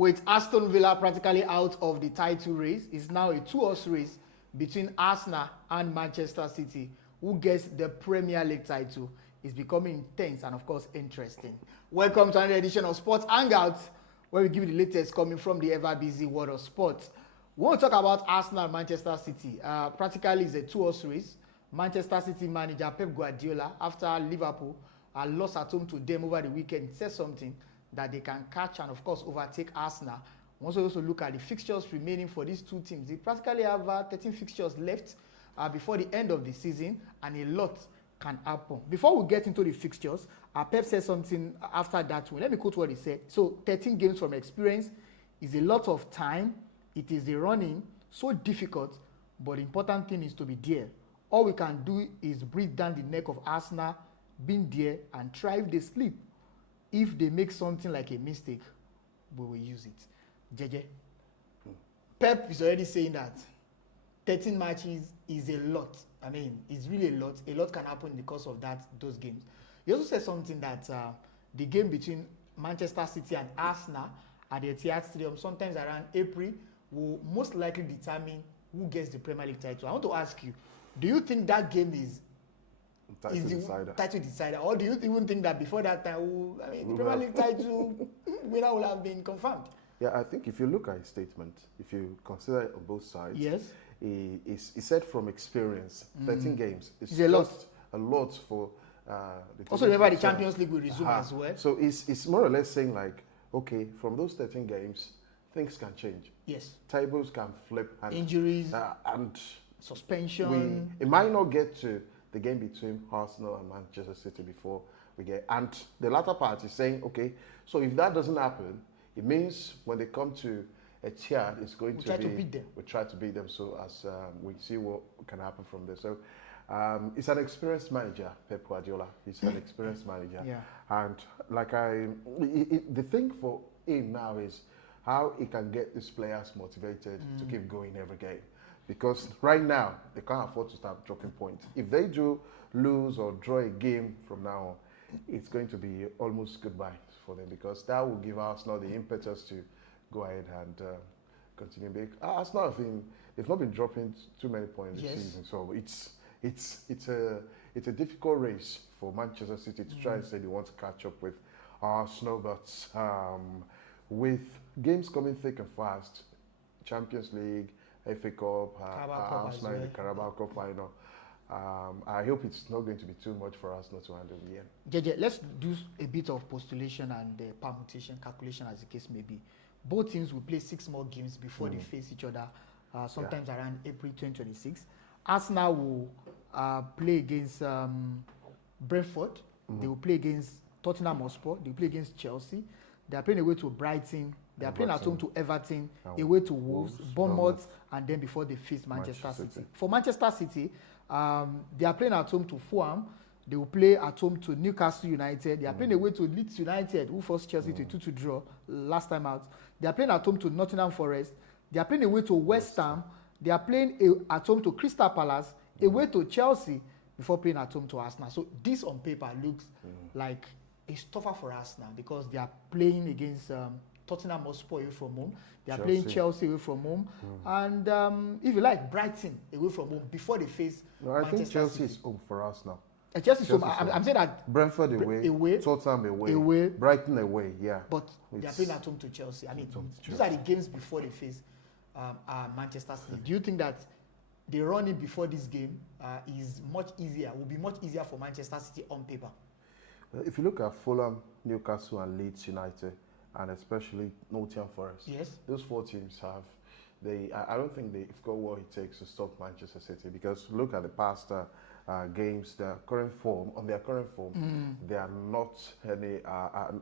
With Aston Villa practically out of the title race, it's now a two-horse race between Arsenal and Manchester City. Who gets the Premier League title is becoming intense and, of course, interesting. Welcome to another edition of Sports Hangouts, where we give you the latest coming from the ever-busy world of sports. We want to talk about Arsenal and Manchester City. Practically, it's a two-horse race. Manchester City manager Pep Guardiola, after Liverpool lost at home to them over the weekend, said something that they can catch and, of course, overtake Arsenal. We also look at the fixtures remaining for these two teams. They practically have 13 fixtures left before the end of the season, and a lot can happen. Before we get into the fixtures, Pep said something after that one. Let me quote what he said. So, 13 games from experience is a lot of time. It is a running, so difficult, but the important thing is to be there. All we can do is breathe down the neck of Arsenal, being there, and try if they sleep. If they make something like a mistake, we will use it. JJ. Pep is already saying that 13 matches is a lot. I mean, it's really a lot. A lot can happen because of those games. He also said something that the game between Manchester City and Arsenal at the HEATS Stadium, sometimes around April, will most likely determine who gets the Premier League title. I want to ask you, do you think that game is the title decider, or do you even think that before that time, the Premier League title winner will have been confirmed? Yeah, I think if you look at his statement, if you consider it on both sides, yes, he said from experience, 13 games is a lot for the also remember the Champions League will resume as well. So it's more or less saying like, okay, from those 13 games, things can change. Yes. Tables can flip. And, injuries. And suspension. It might not get to the game between Arsenal and Manchester City before we get. And the latter part is saying, okay, so if that doesn't happen, it means when they come to a tier, it's going to be... We'll try to beat them. So as we see what can happen from there. So it's an experienced manager, Pep Guardiola. He's an experienced manager. Yeah. And like the thing for him now is how he can get these players motivated to keep going every game. Because right now, they can't afford to start dropping points. If they do lose or draw a game from now on, it's going to be almost goodbye for them, because that will give Arsenal the impetus to go ahead and continue. Arsenal, they've not been dropping too many points this season, so it's a difficult race for Manchester City to try and say they want to catch up with Arsenal, but with games coming thick and fast, Champions League, FA Cup, Arsenal in the Carabao Cup final. I hope it's not going to be too much for Arsenal to handle the end. JJ, let's do a bit of postulation and permutation, calculation as the case may be. Both teams will play 6 more games before they face each other, sometimes around April 2026. Arsenal will play against Brentford. They will play against Tottenham Hotspur. They will play against Chelsea. They are playing away to Brighton. They are playing at home to Everton, away to Wolves, Bournemouth, and then before they face Manchester City. For Manchester City, they are playing at home to Fulham. They will play at home to Newcastle United. They are playing away to Leeds United, who forced Chelsea to 2-2 draw last time out. They are playing at home to Nottingham Forest. They are playing away to West Ham. They are playing at home to Crystal Palace, away to Chelsea, before playing at home to Arsenal. So this on paper looks like it's tougher for Arsenal, because they are playing against Tottenham Hotspur away from home. They are playing Chelsea away from home. And if you like, Brighton away from home before they face Manchester I think Chelsea City. Is home for us now. Chelsea is home. I'm saying that Brentford away, Tottenham away, Brighton away, But they are playing at home to Chelsea. I mean, these are the games before they face Manchester City. Do you think that the running before this game is much easier, will be much easier for Manchester City on paper? If you look at Fulham, Newcastle, and Leeds United, and especially Nottingham Forest, those 4 teams have. I don't think they've got what it takes to stop Manchester City, because look at the past games, their current form. They are not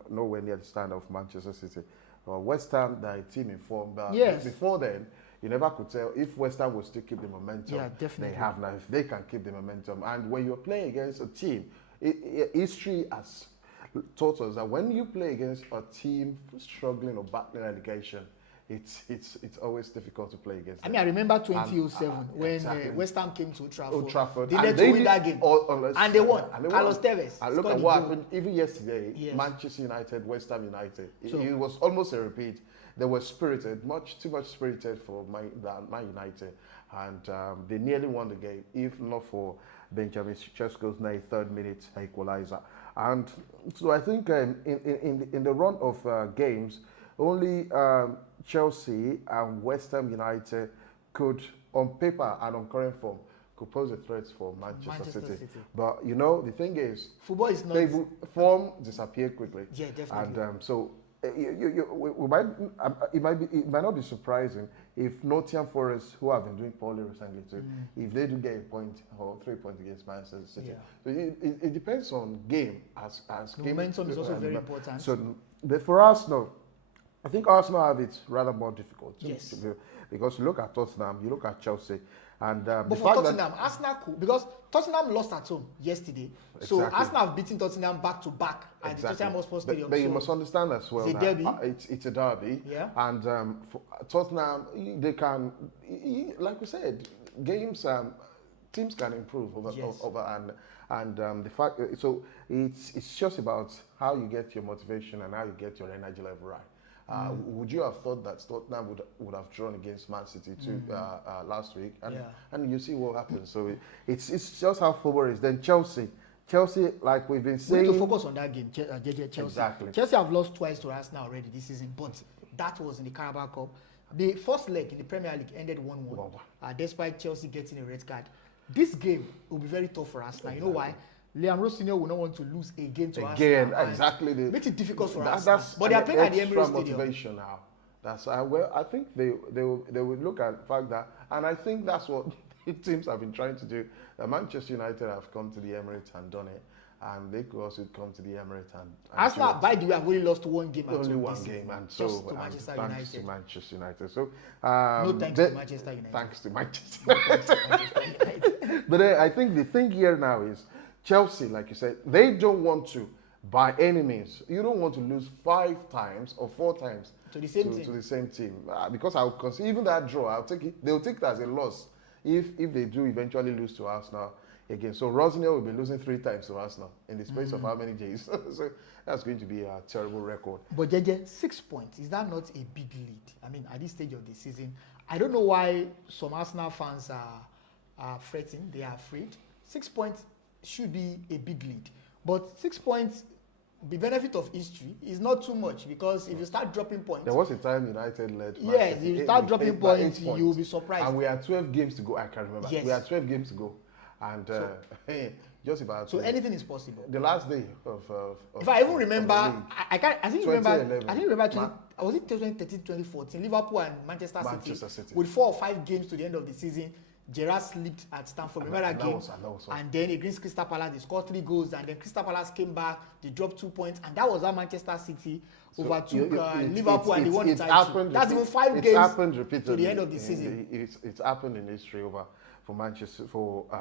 nowhere near the standard of Manchester City. West Ham, they're a team in form, but before then, you never could tell if West Ham will still keep the momentum. Yeah, definitely. They have now. If they can keep the momentum, and when you're playing against a team, history has taught us that when you play against a team struggling or battling relegation, it's always difficult to play against them. I remember 2007 when West Ham came to Old Trafford. They needed to win that game. And they won. Carlos Tevez. And look at what happened even yesterday, Manchester United, West Ham United. It was almost a repeat. they were spirited, too much spirited for Man United, and they nearly won the game, if not for Benjamin Sesko's 93rd minute equalizer. And so I think in the run of games, only Chelsea and West Ham United could, on paper and on current form, could pose a threat for Manchester City. But you know, the thing is, football is not form disappear quickly. Yeah, definitely. And so it might not be surprising if Nottingham Forest, who have been doing poorly recently too, if they do get a point or 3 points against Manchester City. So it depends on game as game. Momentum is also very important. So but for Arsenal, I think Arsenal have it rather more difficult. Yes. Because you look at Tottenham, you look at Chelsea, and but for Tottenham, Arsenal could, because Tottenham lost at home yesterday, so Arsenal have beaten Tottenham back to back at the Tottenham Hotspur Stadium. But you must understand as well it's a derby. It's a derby, and for Tottenham, they can, like we said, games, teams can improve over and the fact. So it's just about how you get your motivation and how you get your energy level right. Would you have thought that Tottenham would have drawn against Man City too last week? And you see what happens. So it's just how football is. Then Chelsea, like we've been saying, we need to focus on that game. Chelsea. Exactly. Chelsea have lost twice to Arsenal already this season, but that was in the Carabao Cup. The first leg in the Premier League ended 1-1, despite Chelsea getting a red card. This game will be very tough for Arsenal. You know why? Liam Rossinier will not want to lose again to Arsenal. Exactly. Makes it difficult for Arsenal. But they are playing at the Emirates Stadium. Motivation now. That's well. I think they would look at the fact that, and I think that's what teams have been trying to do. Manchester United have come to the Emirates and done it, and they could also come to the Emirates and Arsenal, by the way, have only lost one game. Only one game, and so just to Manchester United. Thanks to Manchester United. So no thanks to Manchester United. Thanks to Manchester United. But I think the thing here now is, Chelsea, like you said, they don't want to, by any means, you don't want to lose 5 times or 4 times to the same team. Because I would consider even that draw, I'll take it. They'll take it as a loss if they do eventually lose to Arsenal again. So Rosnier will be losing 3 times to Arsenal in the space of how many days? So that's going to be a terrible record. But JJ, 6 points, is that not a big lead? I mean, at this stage of the season, I don't know why some Arsenal fans are fretting. They are afraid. 6 points should be a big lead, but 6 points, the benefit of history is not too much, because if you start dropping points, there was a time United led. Yes, if you start dropping points, you will be surprised. And we had 12 games to go. I can remember. Yes. We had 12 games to go, and just about. So anything is possible. The last day of if I even remember, I think remember. Was it 2013, 2014? Liverpool and Manchester City with 4 or 5 games to the end of the season. Gerrard slipped at Stamford. Remember that game? And then against Crystal Palace, they scored 3 goals, and then Crystal Palace came back, they dropped 2 points, and that was how Manchester City overtook Liverpool and they won the title. That's even 5 games to the end of the season. It's happened in history for Manchester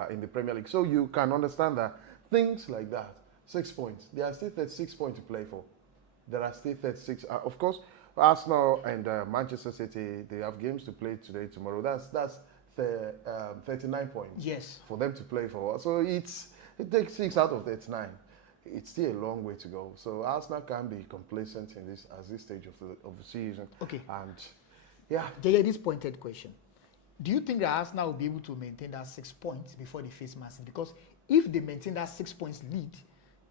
in the Premier League. So you can understand that things like that, 6 points, there are still 36 points to play for. There are still 36. Of course, Arsenal and Manchester City, they have games to play today, tomorrow. That's 39 points. Yes. For them to play for. So it takes 6 out of 39. It's still a long way to go. So Arsenal can be complacent in this stage of the season. Okay. And yeah. JJ, this pointed question. Do you think that Arsenal will be able to maintain that 6 points before they face Man City? Because if they maintain that 6 points lead,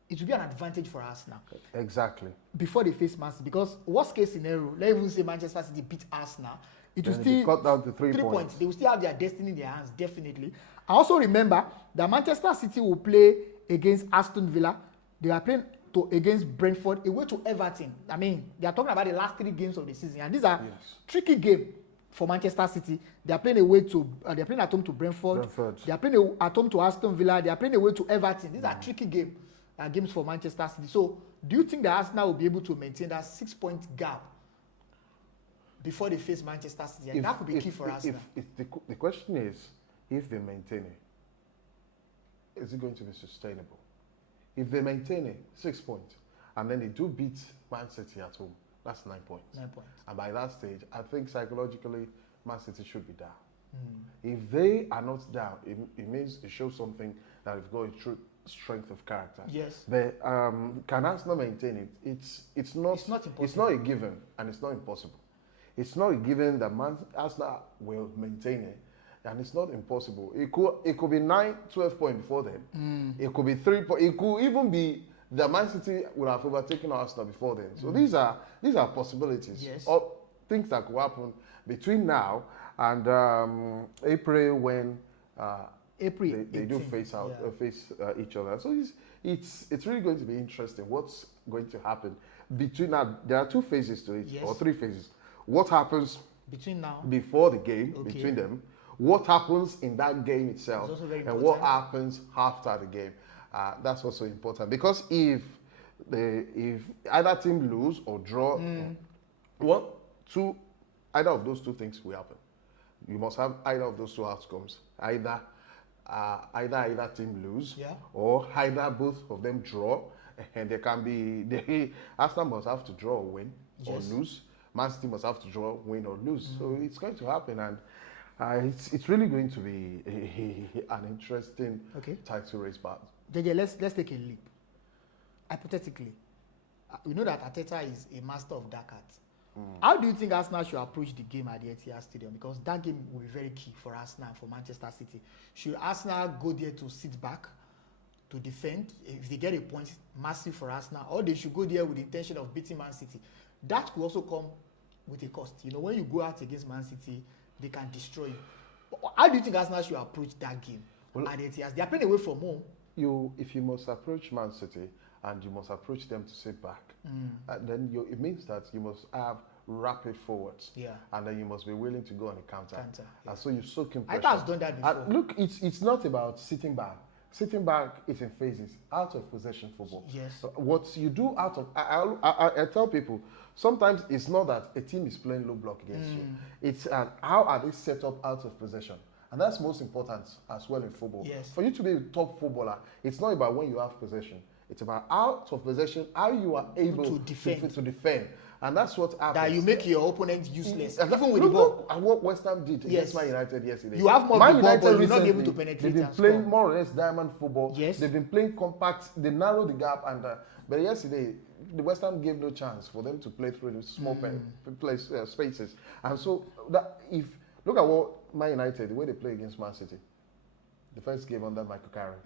it will be an advantage for Arsenal. Exactly. Before they face Man City. Because worst case scenario, let's even say Manchester City beat Arsenal, it will still cut down to 3 points. They will still have their destiny in their hands, definitely. I also remember that Manchester City will play against Aston Villa. They are playing against Brentford, away to Everton. I mean, they are talking about the last 3 games of the season, and these are tricky games for Manchester City. They are playing they're playing at home to Brentford. They are playing at home to Aston Villa. They are playing away to Everton. These are tricky games for Manchester City. So, do you think that Arsenal will be able to maintain that 6-point gap before they face Manchester City? And that could be key for Arsenal. The question is, if they maintain it, is it going to be sustainable? If they maintain it, 6 points, and then they do beat Man City at home, that's 9 points. 9 points. And by that stage, I think psychologically, Man City should be down. If they are not down, it means it shows something that they've got a true strength of character. Yes. But can Arsenal maintain it? It's not impossible. It's not a given, and it's not impossible. It's not a given that Arsenal will maintain it. And it's not impossible. It could be 12 points before then. It could be 3 points. It could even be that Man City would have overtaken Arsenal before then. So these are possibilities. Yes. Or things that could happen between now and April when they do face each other. So it's really going to be interesting. What's going to happen between now? There are 2 phases to it, or 3 phases. What happens between now, before the game, between them? What happens in that game itself, and what happens after the game? That's also important, because if either team lose or draw, either of those 2 things will happen. You must have either of those 2 outcomes. Either team lose, or either both of them draw, and there can be Arsenal must have to draw or win or lose. Man City must have to draw, win or lose. So it's going to happen, and it's really going to be an interesting title race. But JJ, let's take a leap. Hypothetically, we know that Arteta is a master of dark arts. How do you think Arsenal should approach the game at the HEATS Stadium? Because that game will be very key for Arsenal and for Manchester City. Should Arsenal go there to sit back, to defend? If they get a point, massive for Arsenal. Or they should go there with the intention of beating Man City. That could also come with a cost. You know, when you go out against Man City, they can destroy you. How do you think Arsenal should approach that game at the HEATS? They are playing away from home. If you must approach Man City and you must approach them to sit back, then it means that you must have rapid forwards, and then you must be willing to go on a counter. And so you soak in pressure. I have done that before. Look, it's not about sitting back. Sitting back is in phases, out of possession football. Yes. What you do out of, I tell people, sometimes it's not that a team is playing low block against you. It's how are they set up out of possession. And that's most important as well in football. Yes. For you to be a top footballer, it's not about when you have possession. It's about out of possession, how you are able to defend. And that's what happens. That you make your opponent useless. Even with the ball. And what West Ham did against Man United yesterday. You have more of the ball, but you're not able to penetrate. They've been playing more or less diamond football. Yes. They've been playing compact. They narrowed the gap. But yesterday, the West Ham gave no chance for them to play through the small spaces. And so, look at what Man United, the way they play against Man City. The first game under Michael Carrick.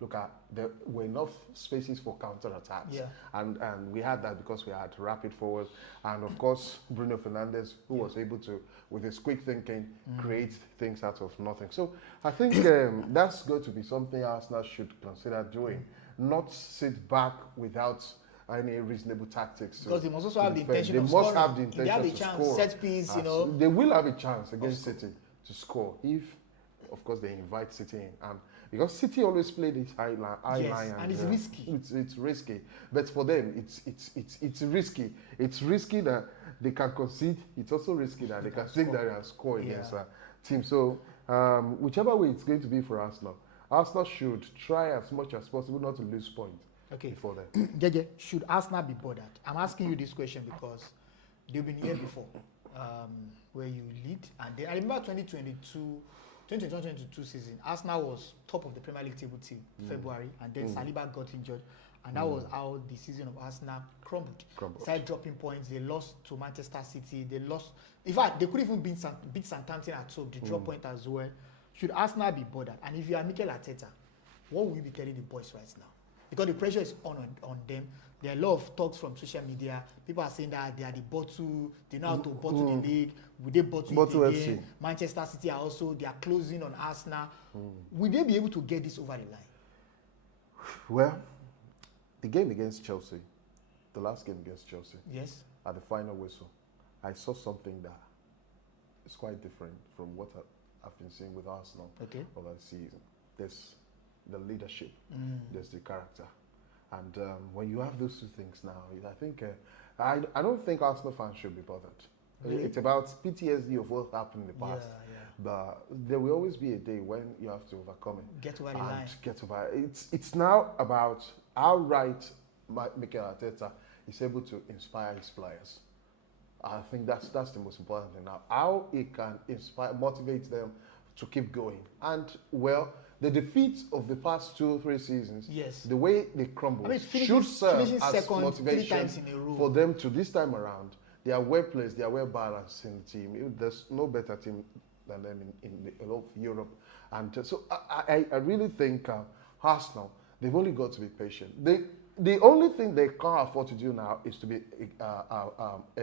Look at, there were enough spaces for counter-attacks. And we had that because we had rapid forwards. And of course, Bruno Fernandes, who was able to, with his quick thinking, create things out of nothing. So I think that's going to be something Arsenal should consider doing. Not sit back without any reasonable tactics. Because they must also have the intention of scoring. They must have the intention to score. If they have a chance, set piece, you know. They will have a chance against City to score if, of course, they invite City in. Because City always play this high line. And it's risky. It's risky. But for them, it's risky. It's risky that they can concede. It's also risky that they can think that they can score against a team. So whichever way it's going to be for Arsenal should try as much as possible not to lose points before them. JJ, should Arsenal be bothered? I'm asking you this question because they've been here before, where you lead. And then I remember 2021-22 season, Arsenal was top of the Premier League table team February, and then Saliba got injured, and that was how the season of Arsenal crumbled. Started dropping points. They lost to Manchester City. They lost. In fact, they could even beat Southampton at home. They dropped point as well. Should Arsenal be bothered? And if you are Mikel Arteta, what will you be telling the boys right now? Because the pressure is on them. There are a lot of talks from social media. People are saying that they are the bottle. They know how to bottle the league. Will they bottle it again? Manchester City are also, they are closing on Arsenal. Will they be able to get this over the line? Well, the game against Chelsea, the last game against Chelsea, at the final whistle, I saw something that is quite different from what I've been seeing with Arsenal over the season. There's the leadership, there's the character. And when you have those two things now, I think I don't think Arsenal fans should be bothered. Really? It's about PTSD of what happened in the past. But there will always be a day when you have to overcome it. Get over the line. Get over it. It's now about how right Mikel Arteta is able to inspire his players. I think that's the most important thing now. How he can motivate them to keep going. And well, the defeats of the past 2 or 3 seasons, the way they crumbled, should serve as motivation for them to this time around They are well placed, they are well balanced in the team. There's no better team than them in a lot of Europe. And so I really think Arsenal, they've only got to be patient. The only thing they can't afford to do now is to be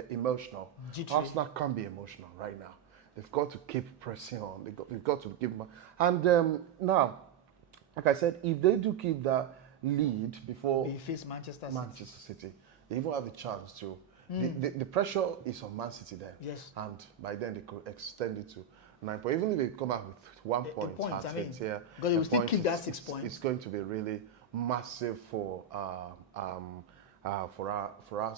emotional. Arsenal can't be emotional right now. They've got to keep pressing on. They've got to give them. And now, like I said, if they do keep that lead before they face Manchester City, they even have a chance to. The pressure is on Man City there. Yes. And by then they could extend it to 9 points. Even if they come out with 1 point, because here, they will still keep that 6 points. It's going to be really massive for us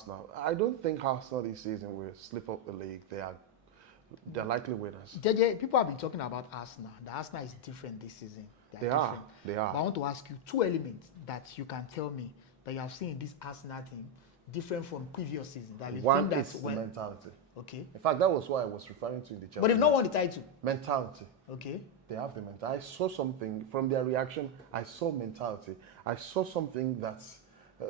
now. I don't think Arsenal this season will slip up the league. They're likely winners. JJ, people have been talking about Arsenal. The Arsenal is different this season. They are. They are. But I want to ask you 2 elements that you can tell me that you have seen in this Arsenal team different from previous seasons. That you One think that's is mentality. Okay. In fact, that was what I was referring to in the chat. But they've not won the title. Mentality. Okay. They have the mentality. I saw something from their reaction. I saw mentality. I saw something that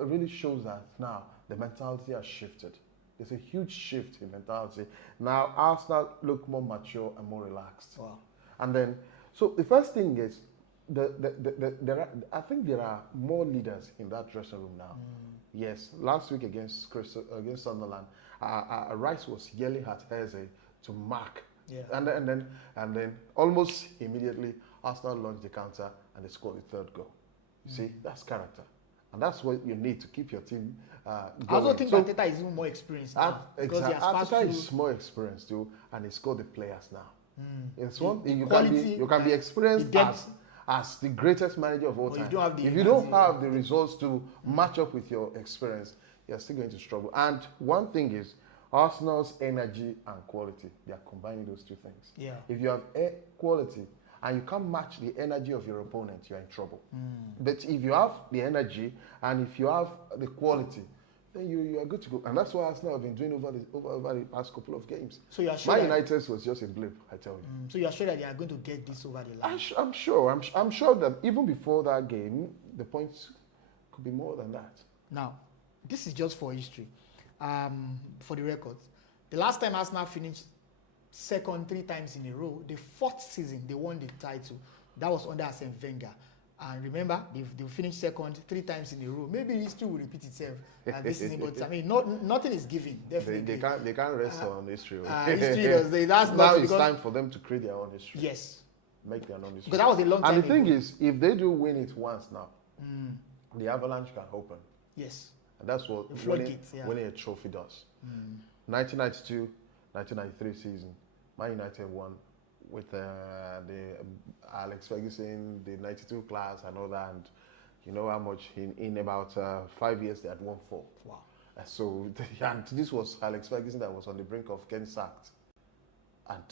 really shows that now the mentality has shifted. There's a huge shift in mentality. Now Arsenal look more mature and more relaxed. Wow. And then, so the first thing is, I think there are more leaders in that dressing room now. Yes, last week against Sunderland, Rice was yelling at Eze to mark. Yeah. And then almost immediately, Arsenal launched the counter and they scored the 3rd goal. See, that's character. And that's what you need to keep your team going. I also think Arteta is even more experienced now. Exactly. Arteta is more experienced too, and he scored the players now. It's one thing, you can be experienced as the greatest manager of all time. If you don't have the results to match up with your experience, you're still going to struggle. And one thing is, Arsenal's energy and quality, they are combining those 2 things. Yeah. If you have quality and you can't match the energy of your opponent, you're in trouble. But if you have the energy and if you have the quality, then you are good to go. And that's what Arsenal have been doing over the past couple of games. So you are sure Man United was just a blip, I tell you. So you are sure that they are going to get this over the line? I'm sure. I'm sure that even before that game, the points could be more than that. Now, this is just for history. For the records, the last time Arsenal finished second 3 times in a row, the 4th season they won the title. That was under Arsene Wenger. And remember, they finished second 3 times in a row. Maybe history will repeat itself this season, but I mean, nothing is given. Definitely, they can't rest on history. History does. That's now it's time for them to create their own history. Yes, make their own history. Because that was a long time. And the thing is, if they do win it once now, the avalanche can open. Yes, and that's what winning a trophy does. 1992, 1993 season, Man United won with the Alex Ferguson, the 92 class and all that, and you know how much in about 5 years they had won 4. Wow. So and this was Alex Ferguson that was on the brink of getting sacked. And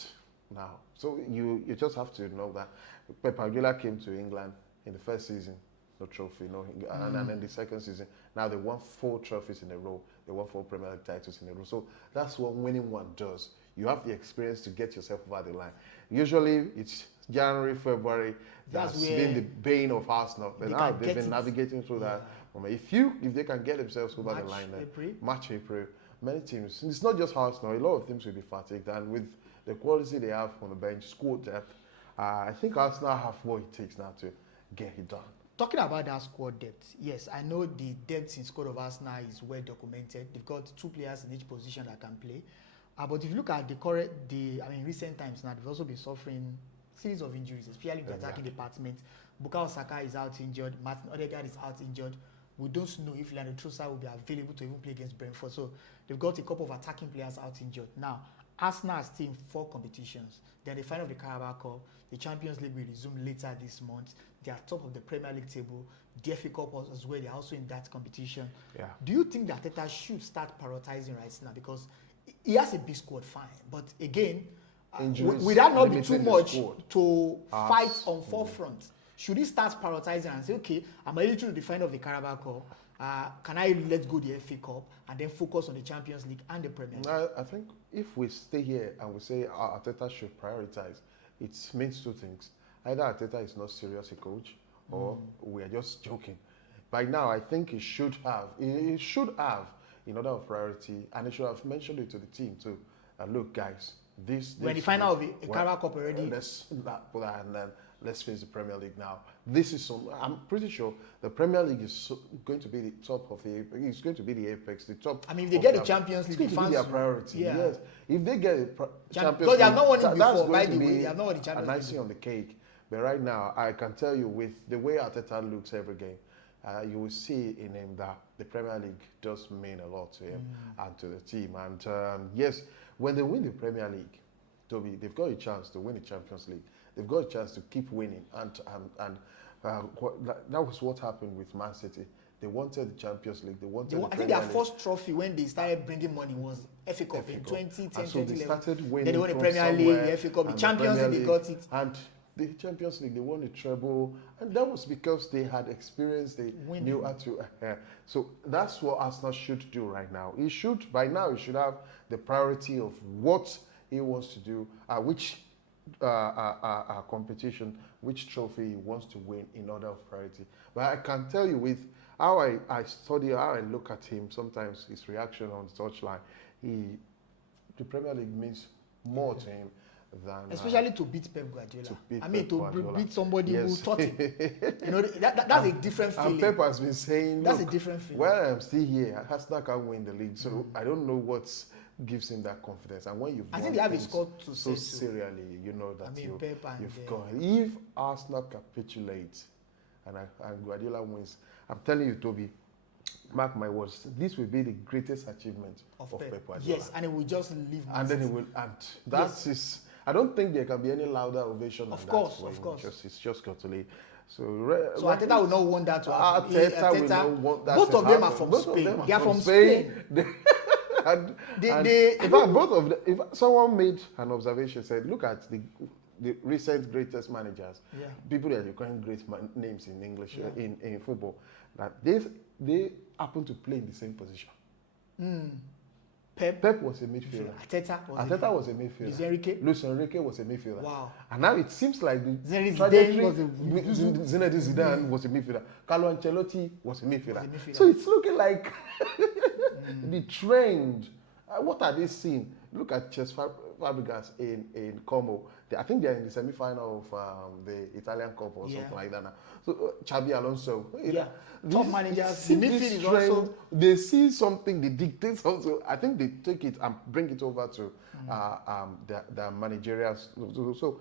now, so you just have to know that Pep Guardiola came to England in the first season, no trophy, and then the second season, now they won 4 trophies in a row. They won 4 Premier League titles in a row. So that's what winning one does. You have the experience to get yourself over the line. Usually it's January, February. That's been the bane of Arsenal. They've been navigating through that. If they can get themselves over the line, March, April, many teams. It's not just Arsenal. A lot of teams will be fatigued, and with the quality they have on the bench, squad depth, I think Arsenal have what it takes now to get it done. Talking about that squad depth, yes, I know the depth in squad of Arsenal is well documented. They've got 2 players in each position that can play. But if you look at recent times now, they've also been suffering series of injuries, especially in the attacking department. Bukayo Saka is out injured. Martin Odegaard is out injured. We don't know if Leandro Trossard will be available to even play against Brentford. So they've got a couple of attacking players out injured. Now, Arsenal are still in 4 competitions. They're the final of the Carabao Cup. The Champions League will resume later this month. They are top of the Premier League table. The FA Cup as well. They're also in that competition. Yeah. Do you think that Arteta should start prioritizing right now? Because he has a big squad, fine. But again, would that not be too much to fight on 4 fronts? Should he start prioritizing and say, okay, I'm eligible to the final of the Carabao Cup. Can I let go the FA Cup and then focus on the Champions League and the Premier League? I think if we stay here and we say Arteta should prioritize, it means 2 things. Either Arteta is not serious a coach, or we are just joking. By now, I think he should have in order of priority, and they should have mentioned it to the team too. Look, guys, when the final of a Carabao Cup already. Let's put that, and then let's face the Premier League now. This is some. I'm pretty sure the Premier League is going to be the top of the. It's going to be the apex, the top. I mean, if they get the Champions League, it's going to be their priority. Yeah. Yes, if they get the Champions League, they have not won it before. By the way, they have not won the Champions League. An icing on the cake. But right now, I can tell you with the way Arteta looks every game, you will see in him that the Premier League does mean a lot to him and to the team. And yes, when they win the Premier League, Toby, they've got a chance to win the Champions League. They've got a chance to keep winning. And that was what happened with Man City. They wanted the Champions League. I think their first trophy when they started bringing money was FA Cup in 2010, so 2011. They started winning. Then they won the Premier League, the FA Cup, the Champions League, they got it. And the Champions League, they won the treble. And that was because they had experience. They knew how to. So that's what Arsenal should do right now. By now, he should have the priority of what he wants to do, which competition, which trophy he wants to win in order of priority. But I can tell you with how I study, how I look at him, sometimes his reaction on the touchline, the Premier League means more to him than... Especially to beat Pep Guardiola. Beat somebody who taught him. You know, that's a different feeling. And Pep has been saying, that's a different feeling. Well, I'm still here. Arsenal can't win the league. So I don't know what's gives him that confidence. And when I think they have a score to so say serially, you know that you've gone. If Arsenal capitulates and Guardiola wins, I'm telling you, Toby, mark my words, this will be the greatest achievement of Pep Guardiola. Yes, and it will just leave. And then it will, and that is. I don't think there can be any louder ovation. Of course. It's just got to leave. So Arteta will not want that to happen. Arteta will not want that. Both of them are from Spain. They are from Spain. In fact, both of them. If someone made an observation, said, "Look at the recent greatest managers, people that are calling great names in English in football, that they happen to play in the same position." Pep was a midfielder. Arteta was a midfielder. Luis Enrique was a midfielder. Wow. And now it seems like Zinedine Zidane was a midfielder. Carlo Ancelotti was a midfielder. So it's looking like the trend. What are they seeing? Look at Cesc Fabregas in Como. I think they're in the semi-final of the Italian Cup or something like that now. So Xabi Alonso. Top managers. The midfield is also... They see something, they dictate something. I think they take it and bring it over to the managerial. So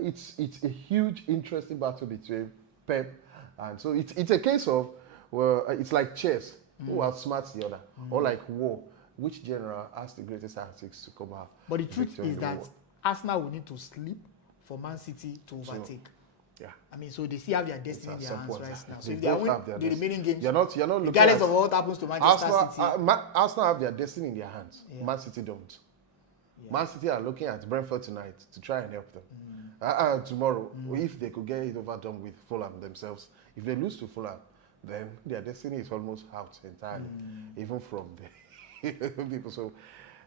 it's a huge, interesting battle between Pep. And so it's a case of, well, it's like chess. Who outsmarts the other? Or like war. Which general has the greatest tactics to come out? But the truth is that Arsenal will need to sleep for Man City to overtake. I mean, so they still have their destiny in their hands right now. So if they win the remaining games, you're not regardless of what happens to Manchester City. Arsenal have their destiny in their hands. Man City don't. Man City are looking at Brentford tonight to try and help them. Tomorrow, if they could get it overdone with Fulham themselves, if they lose to Fulham, then their destiny is almost out entirely, even from the people. So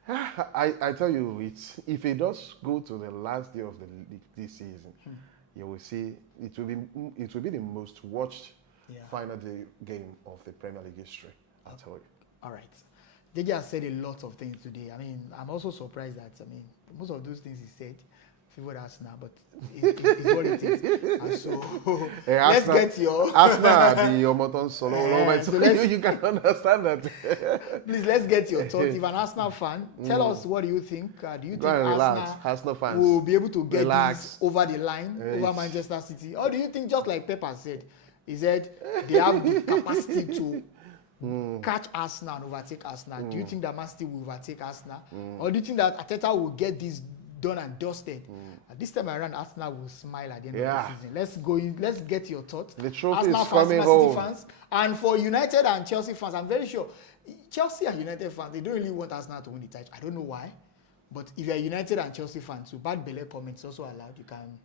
I tell you, if it does go to the last day of this season, you will see it will be the most watched final day game of the Premier League history. I'll tell you. All right. JJ has said a lot of things today. I mean, I'm also surprised that most of those things he said favored Arsenal, but it's what it is. And so let's get your Arsenal be your mutton solo. So you can understand that. Please, let's get your thoughts. If an Arsenal fan, tell us what do you think. Do you think Arsenal fans will be able to get this over the line over Manchester City, or do you think, just like Pep said, he said they have the capacity to catch Arsenal and overtake Arsenal? Do you think that Man City will overtake Arsenal, or do you think that Arteta will get this done and dusted? This time around, Arsenal will smile at the end of the season. Let's go in. Let's get your thoughts. The trophy Arsenal is fans, coming Man home. City fans, and for United and Chelsea fans, I'm very sure Chelsea and United fans, they don't really want Arsenal to win the title. I don't know why, but if you're a United and Chelsea fan, so bad belly comments also allowed. You can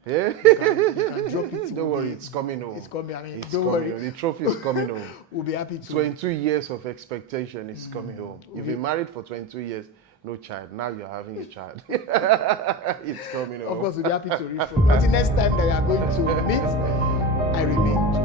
drop it. Don't worry, it's coming home. It's coming. I mean, it's don't coming worry. Home. The trophy is coming home. We'll be happy to. 22 years of expectation is coming home. You've been married for 22 years. No child. Now you're having a child. It's coming home. Of course, we'll be happy to read from. Until next time that we are going to meet, I remain